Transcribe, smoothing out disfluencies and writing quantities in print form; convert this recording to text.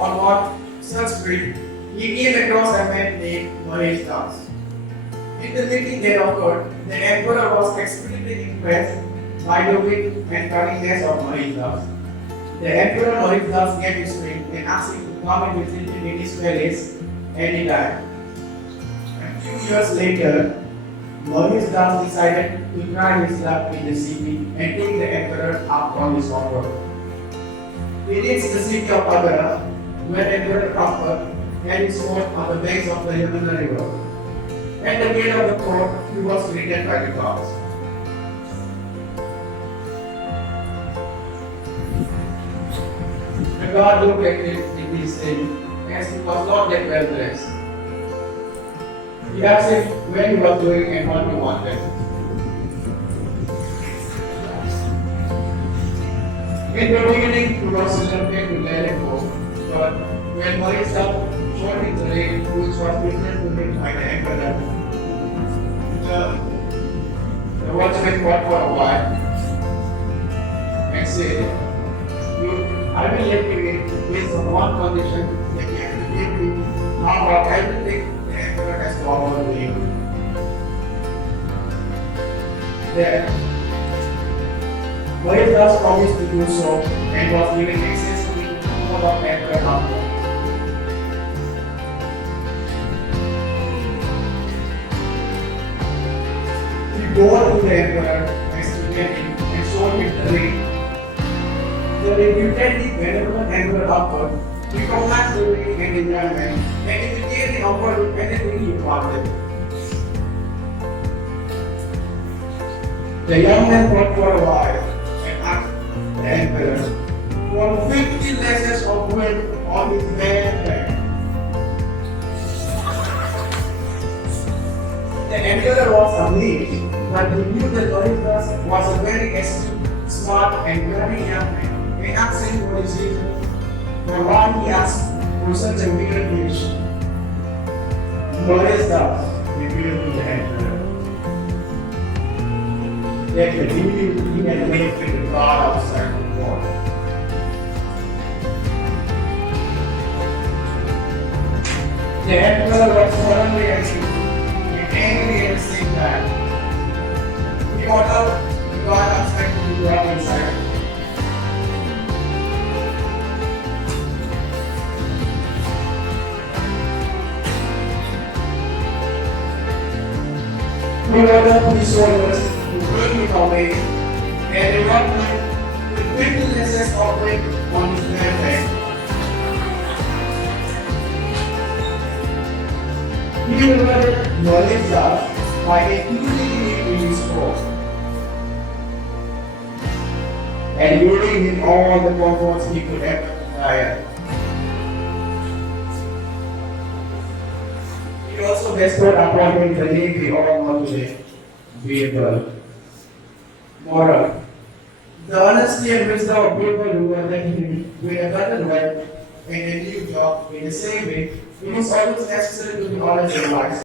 On one such trip, he came across a man named Mauritius. In the meeting that occurred, the emperor was extremely impressed by the wit and cunningness of Mauritius. The emperor Mauritius gave his ring and asked him to come and visit him in his palace, and he died. A few years later, Mauritius decided to try his luck in the city and take the emperor up on his offer. He reached the city of Agara, where Emperor Akbar had his court on the banks of the Yamuna River. At the gate of the court, he was greeted by the guards. The guard looked at him in his sin, as he was not that well dressed. He asked him where he was going and what he wanted. In the beginning, he was reluctant to let him go, but when Maurice showed him the ring, which was given to him by the emperor, the watchman thought for a while and said, I will let you in based on one condition that you have to give me now about everything the emperor has to offer to you. Then, Mauritius promised to do so and was given access to the kingdom of Emperor Akbar. He bore to the emperor as to get him and showed him the ring. The reputedly benevolent Emperor Akbar recognized the ring and the young man and immediately offered him anything he wanted. The young man thought for a while and asked the emperor for 50 lashes of wood on his bare back. The emperor was amazed, but he knew that Mauritius was a very astute, smart, and very young man. He asked him for his reason for why he asked for such a weird wish. Mauritius revealed to the emperor that the deal he had made with the god outside the court. The emperor was suddenly and angry at the same time. He ordered the god outside to be brought inside. He ordered his soldiers to bring him away, and they brought him with 50 lashes of whip on his bare back. He rewarded Mauritius by including him in his court and giving him all the comforts he could ever desire. He also bestowed upon him the name we all know today, Birbal. Moral: the honesty and wisdom of Birbal rewarded him with a better life and a new job in the same way. It is always necessary to be honest and wise.